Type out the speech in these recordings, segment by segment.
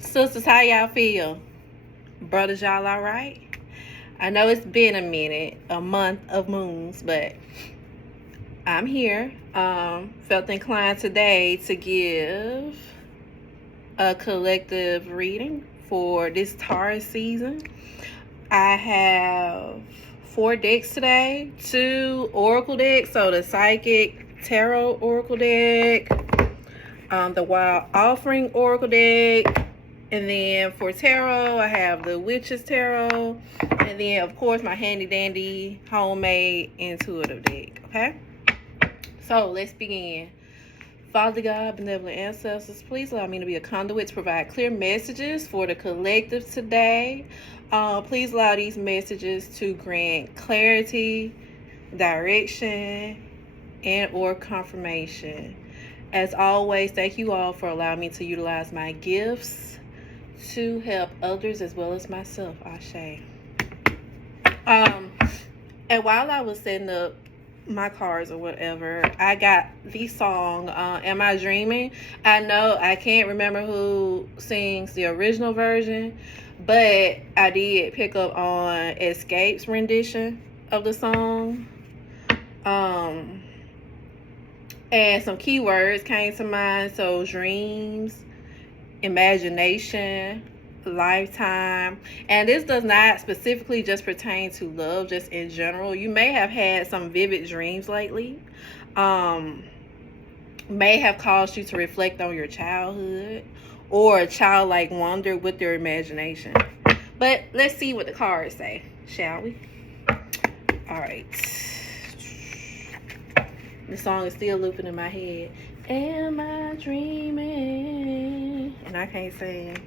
Sisters, how y'all feel? Brothers, y'all all right? I know it's been a minute, a month of moons, but I'm here. Felt inclined today to give a collective reading for this Taurus season. I have 4 decks today, 2 oracle decks, so the Psychic Tarot Oracle deck, the Wild Offering Oracle deck, and then for tarot, I have the Witch's Tarot. And then, of course, my handy dandy homemade intuitive deck. Okay? So, let's begin. Father God, benevolent ancestors, please allow me to be a conduit to provide clear messages for the collective today. Please allow these messages to grant clarity, direction, and or confirmation. As always, thank you all for allowing me to utilize my gifts to help others as well as myself. Ashe. And while I was setting up my cards or whatever, I got the song Am I Dreaming? I know I can't remember who sings the original version, but I did pick up on Escape's rendition of the song. And some keywords came to mind. So dreams, imagination, lifetime. And this does not specifically just pertain to love, just in general. You may have had some vivid dreams lately. May have caused you to reflect on your childhood or a childlike wonder with your imagination. But let's see what the cards say, shall we? All right. The song is still looping in my head. Am I dreaming? And I can't sing.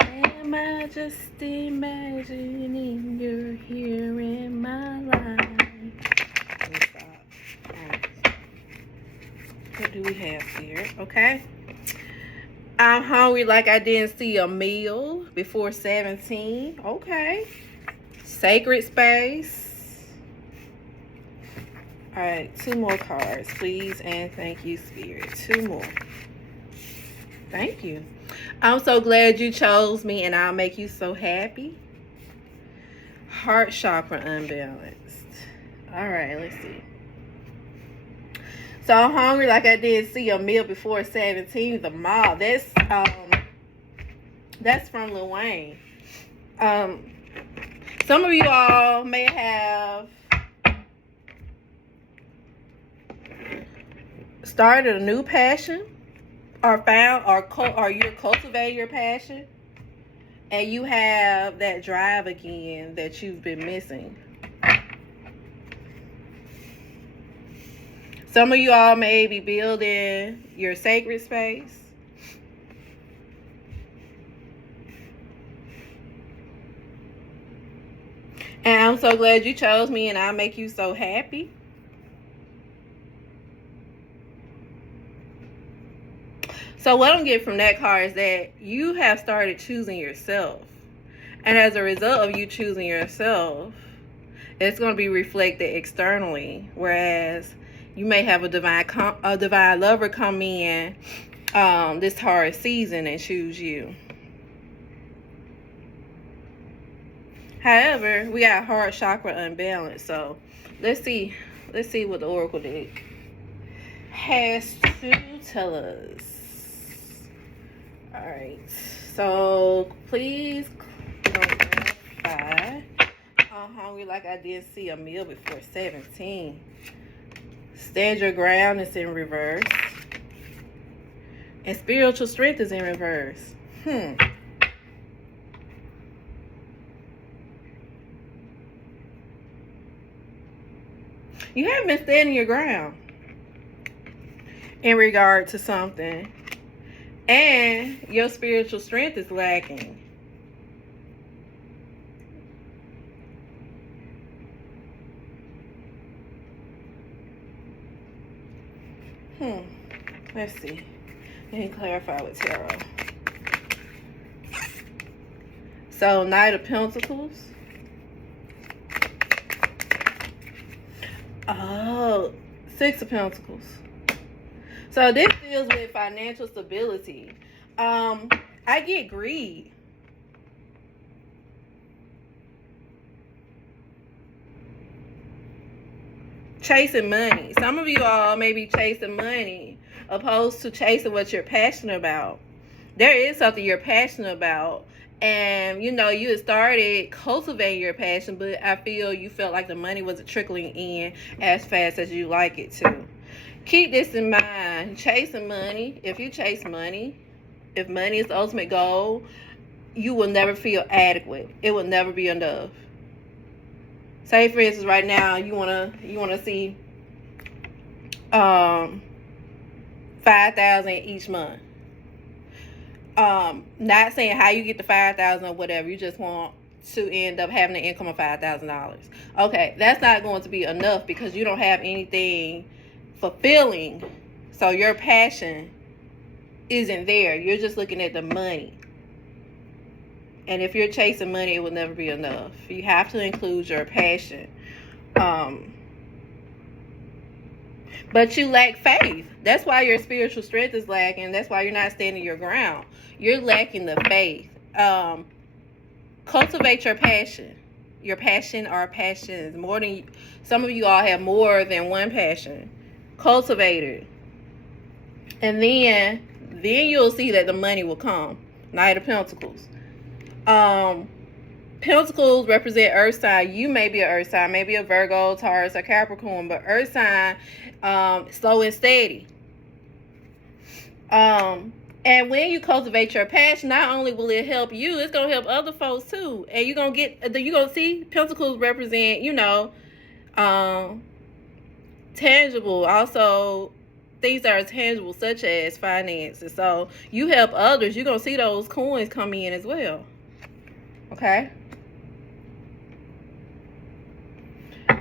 Am I just imagining you're here in my life? Let me stop. Alright. What do we have here? Okay. I'm hungry like I didn't see a meal before 17. Okay. Sacred space. All right, 2 more cards, please, and thank you, Spirit. 2 more. Thank you. I'm so glad you chose me, and I'll make you so happy. Heart chakra unbalanced. All right, let's see. So I'm hungry like I didn't see a meal before 17. The mob. That's from Lil Wayne. Some of you all may have started a new passion, or found, or you're cultivating your passion, and you have that drive again that you've been missing. Some of you all may be building your sacred space. And I'm so glad you chose me, and I'll make you so happy. So what I'm getting from that card is that you have started choosing yourself. And as a result of you choosing yourself, it's going to be reflected externally. Whereas you may have a divine lover come in this Taurus season and choose you. However, we got heart chakra unbalanced. So let's see what the Oracle deck has to tell us. All right, so please clarify. I'm hungry like I didn't see a meal before 17. Stand your ground is in reverse. And spiritual strength is in reverse. You haven't been standing your ground in regard to something. And your spiritual strength is lacking. Let's see. Let me clarify with tarot. So, Knight of Pentacles. Oh, Six of Pentacles. So this deals with financial stability. I get greed. Chasing money. Some of you all may be chasing money opposed to chasing what you're passionate about. There is something you're passionate about, and you know, you had started cultivating your passion, but I feel you felt like the money wasn't trickling in as fast as you like it to. Keep this in mind. Chasing money, if you chase money, if money is the ultimate goal, you will never feel adequate. It will never be enough. Say for instance, right now you wanna see 5,000 each month. Not saying how you get the 5,000 or whatever. You just want to end up having an income of $5,000. Okay, that's not going to be enough because you don't have anything fulfilling. So your passion isn't there. You're just looking at the money. And if you're chasing money, it will never be enough. You have to include your passion. But you lack faith. That's why your spiritual strength is lacking. That's why you're not standing your ground. You're lacking the faith. Cultivate your passion. Your passion or passions. Some of you all have more than one passion. Cultivate it. And then you'll see that the money will come. Knight of Pentacles. Pentacles represent earth sign. You may be an earth sign, maybe a Virgo, Taurus, or Capricorn, but earth sign, slow and steady. And when you cultivate your passion, not only will it help you, it's gonna help other folks too. And you're gonna see Pentacles represent, tangible. Also, things that are tangible, such as finances. So you help others, you're gonna see those coins come in as well. Okay.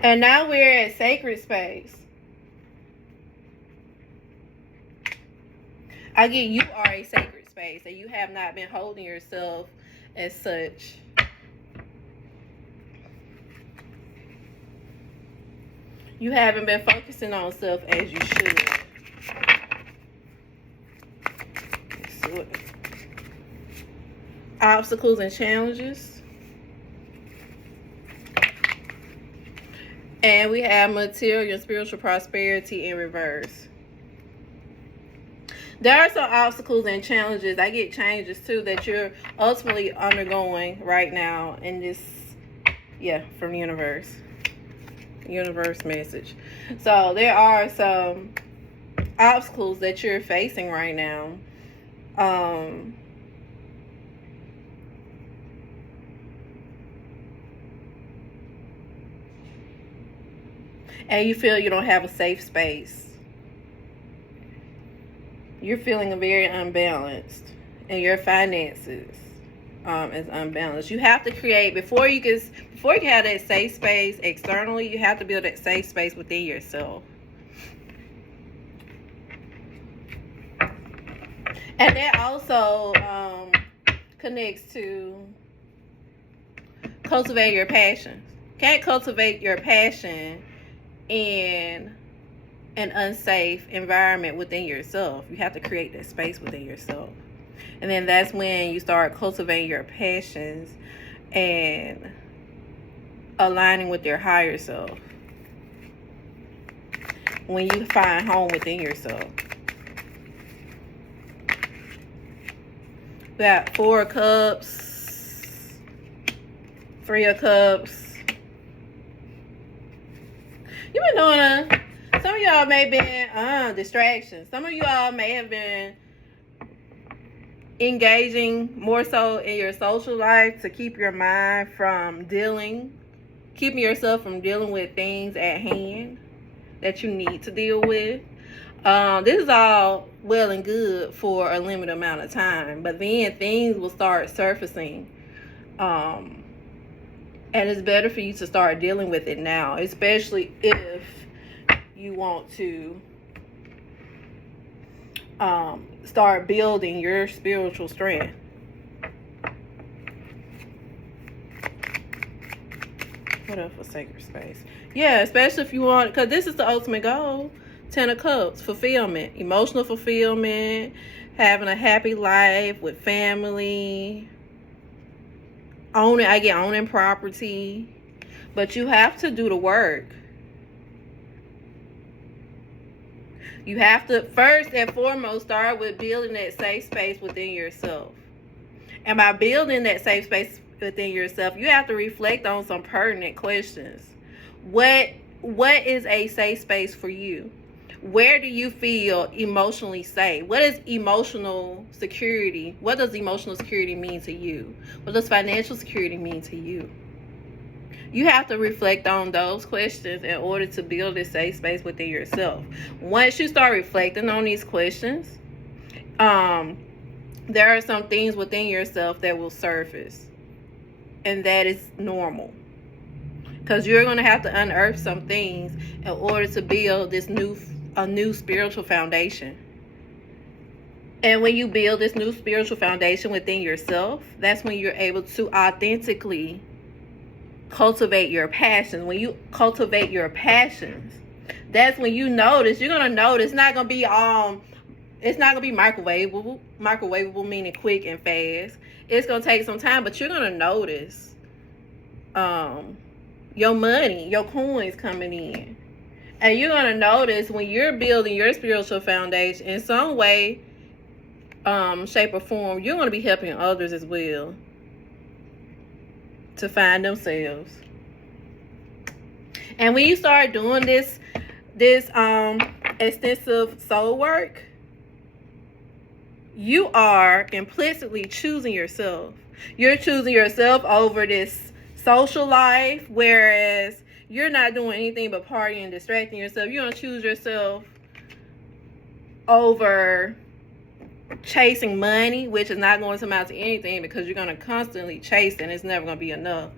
And now we're at sacred space. Again, you are a sacred space, and you have not been holding yourself as such. You haven't been focusing on self as you should. Obstacles and challenges. And we have material and spiritual prosperity in reverse. There are some obstacles and challenges. I get changes too that you're ultimately undergoing right now in this, from universe message. So there are some obstacles that you're facing right now. And you feel you don't have a safe space. You're feeling very unbalanced, and your finances is unbalanced. You have to create before you can have that safe space externally. You have to build that safe space within yourself. And that also connects to cultivating your passions. Can't cultivate your passion in an unsafe environment within yourself. You have to create that space within yourself. And then that's when you start cultivating your passions and aligning with your higher self. When you find home within yourself. We got 4 of Cups, 3 of Cups. You've been doing some of y'all may have been distractions. Some of y'all may have been engaging more so in your social life to keep your mind from keeping yourself from dealing with things at hand that you need to deal with. This is all well and good for a limited amount of time, but then things will start surfacing. And it's better for you to start dealing with it now, especially if you want to start building your spiritual strength. What else for sacred space? Yeah, especially if you want, because this is the ultimate goal. 10 of Cups, fulfillment, emotional fulfillment, having a happy life with family, owning property. But you have to do the work. You have to, first and foremost, start with building that safe space within yourself. And by building that safe space within yourself, you have to reflect on some pertinent questions. What is a safe space for you? Where do you feel emotionally safe? What is emotional security? What does emotional security mean to you? What does financial security mean to you? You have to reflect on those questions in order to build a safe space within yourself. Once you start reflecting on these questions, there are some things within yourself that will surface. And that is normal. Because you're going to have to unearth some things in order to build a new spiritual foundation. And when you build this new spiritual foundation within yourself, that's when you're able to authentically cultivate your passions. When you cultivate your passions, that's when you're going to notice it's not going to be microwavable, meaning quick and fast. It's going to take some time, but you're going to notice your money, your coins coming in. And you're going to notice when you're building your spiritual foundation in some way, shape, or form, you're going to be helping others as well to find themselves. And when you start doing this extensive soul work, you are implicitly choosing yourself. You're choosing yourself over this social life, whereas you're not doing anything but partying and distracting yourself. You're going to choose yourself over chasing money, which is not going to amount to anything because you're going to constantly chase and it's never going to be enough.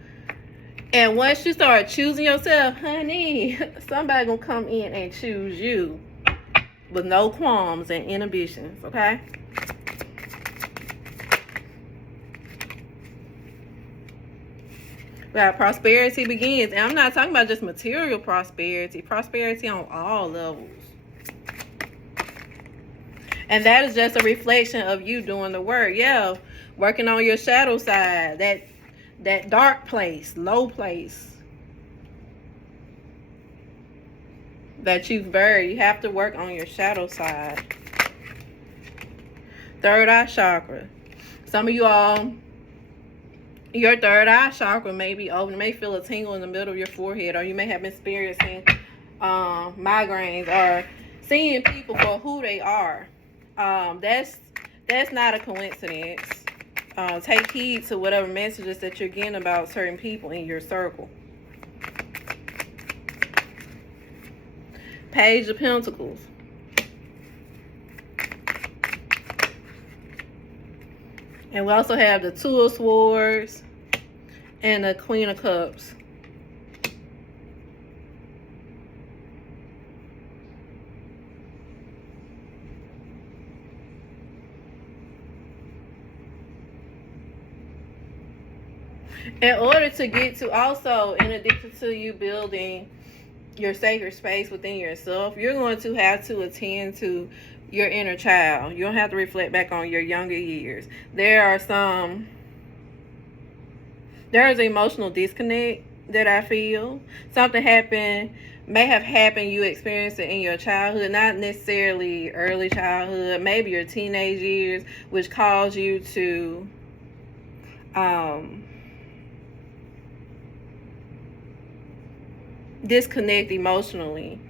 And once you start choosing yourself, honey, somebody going to come in and choose you with no qualms and inhibitions, okay? That prosperity begins. And I'm not talking about just material prosperity. Prosperity on all levels. And that is just a reflection of you doing the work. Yeah, working on your shadow side. That dark place, low place that you've buried. You have to work on your shadow side. Third eye chakra. Some of you all, your third eye chakra may be open. You may feel a tingle in the middle of your forehead, or you may have been experiencing migraines, or seeing people for who they are. That's not a coincidence. Take heed to whatever messages that you're getting about certain people in your circle. Page of Pentacles. And we also have the Two of Swords and the Queen of Cups. In order to get to, also, in addition to you building your sacred space within yourself, you're going to have to attend to your inner child. You don't have to reflect back on your younger years. There's an emotional disconnect that I feel. Something may have happened, you experienced it in your childhood, not necessarily early childhood, maybe your teenage years, which caused you to disconnect emotionally.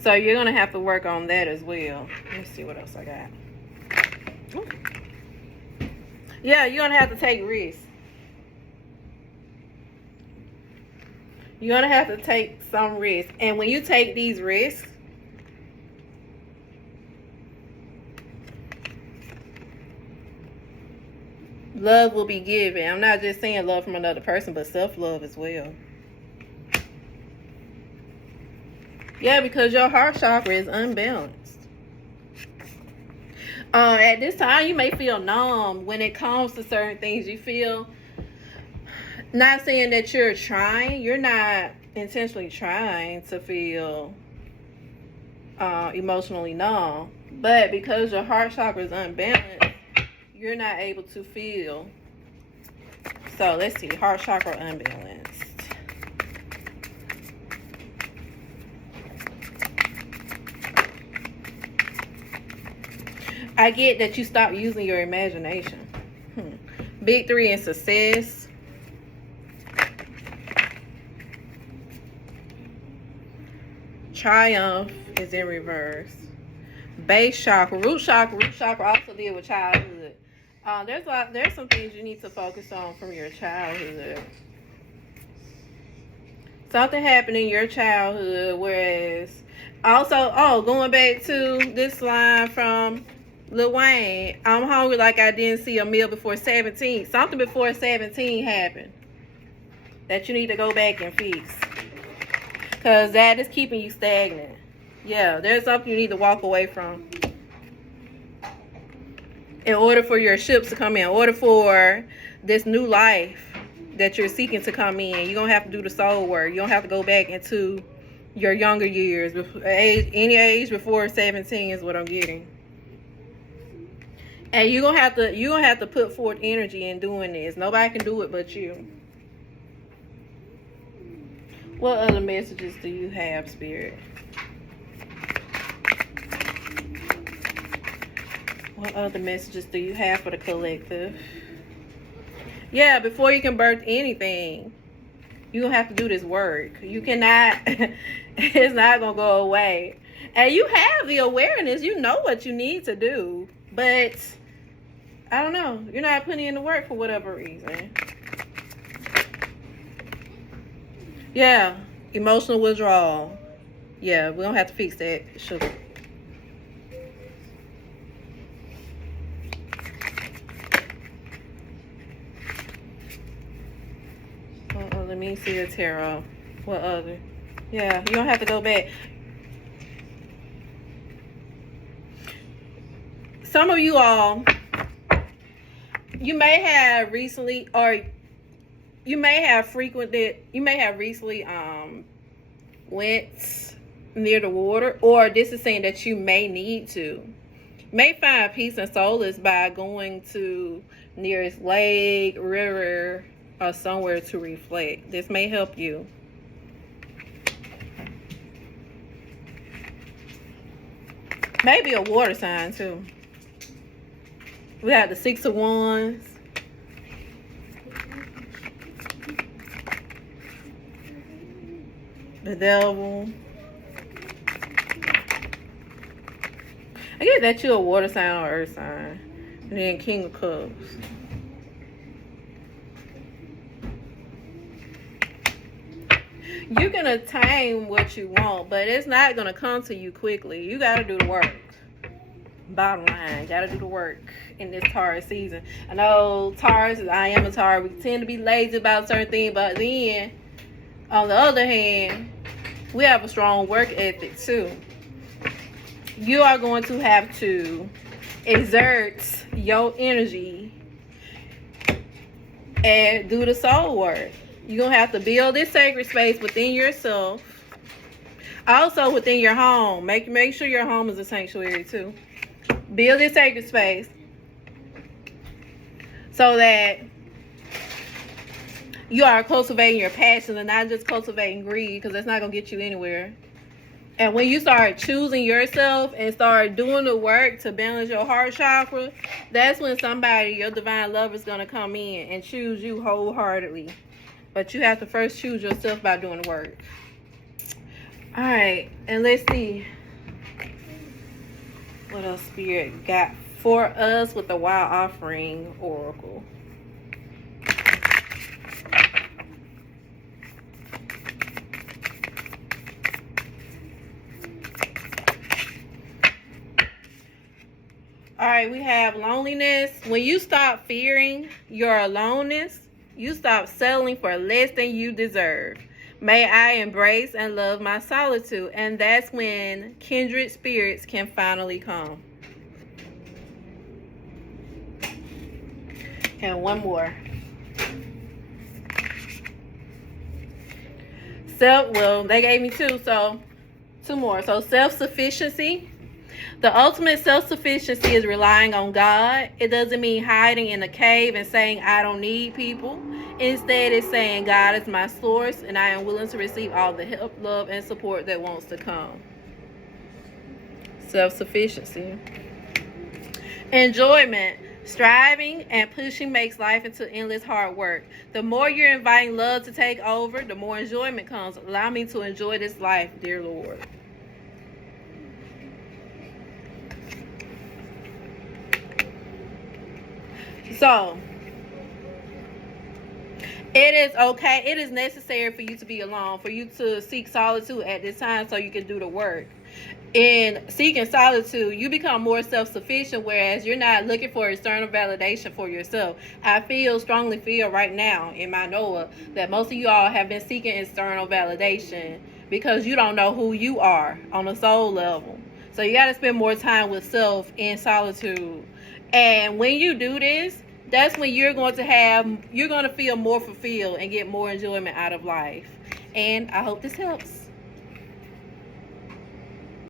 So you're going to have to work on that as well. Let me see what else I got. Ooh. Yeah, you're going to have to take risks. You're going to have to take some risks. And when you take these risks, love will be given. I'm not just saying love from another person, but self-love as well. Yeah, because your heart chakra is unbalanced. At this time, you may feel numb when it comes to certain things. You feel, not saying that you're not intentionally trying to feel emotionally numb, But because your heart chakra is unbalanced, you're not able to feel. So let's see, heart chakra unbalanced. I get that you stop using your imagination. Big 3 in success. Triumph is in reverse. Base chakra, root chakra also deal with childhood. There's some things you need to focus on from your childhood. Something happened in your childhood, whereas also, going back to this line from Lil Wayne, I'm hungry like I didn't see a meal before 17. Something before 17 happened that you need to go back and fix. Because that is keeping you stagnant. Yeah, there's something you need to walk away from. In order for your ships to come in, in order for this new life that you're seeking to come in, you're going to have to do the soul work. You don't have to go back into your younger years. Any age before 17 is what I'm getting. And you're gonna have to put forth energy in doing this. Nobody can do it but you. What other messages do you have, Spirit? What other messages do you have for the collective? Yeah, before you can birth anything, you're going to have to do this work. You cannot, it's not going to go away. And you have the awareness. You know what you need to do. But, I don't know. You're not putting in the work for whatever reason. Yeah, emotional withdrawal. Yeah, we don't have to fix that, sugar. Let me see a tarot. What other? Yeah, you don't have to go back. Some of you all, you may have recently, or you may have recently went near the water, or this is saying that you may need to. You may find peace and solace by going to nearest lake, river, or somewhere to reflect. This may help you. Maybe a water sign too. We have the 6 of Wands. The Devil. I guess that you're a water sign or earth sign. And then King of Cups. You can attain what you want, but it's not going to come to you quickly. You got to do the work. Bottom line, got to do the work in this Taurus season. I know Taurus, I am a Taurus. We tend to be lazy about certain things, but then, on the other hand, we have a strong work ethic too. You are going to have to exert your energy and do the soul work. You're going to have to build this sacred space within yourself. Also within your home. Make sure your home is a sanctuary too. Build this sacred space so that you are cultivating your passion and not just cultivating greed, because that's not going to get you anywhere. And when you start choosing yourself and start doing the work to balance your heart chakra, that's when somebody, your divine love, is going to come in and choose you wholeheartedly. But you have to first choose yourself by doing the work. All right, and let's see what else Spirit got for us with the Wild Offering Oracle. All right, we have loneliness. When you stop fearing your aloneness, you stop settling for less than you deserve. May I embrace and love my solitude. And that's when kindred spirits can finally come. And one more. Well, they gave me two, so two more. So self-sufficiency. The ultimate self-sufficiency is relying on God. It doesn't mean hiding in a cave and saying, I don't need people. Instead, it's saying, God is my source, and I am willing to receive all the help, love, and support that wants to come. Self-sufficiency. Enjoyment. Striving and pushing makes life into endless hard work. The more you're inviting love to take over, the more enjoyment comes. Allow me to enjoy this life, dear Lord. So, it is okay. It is necessary for you to be alone, for you to seek solitude at this time so you can do the work. In seeking solitude, you become more self-sufficient, whereas you're not looking for external validation for yourself. I strongly feel right now in my Noah that most of you all have been seeking external validation because you don't know who you are on a soul level. So you got to spend more time with self in solitude. And when you do this, that's when you're going to feel more fulfilled and get more enjoyment out of life. And I hope this helps.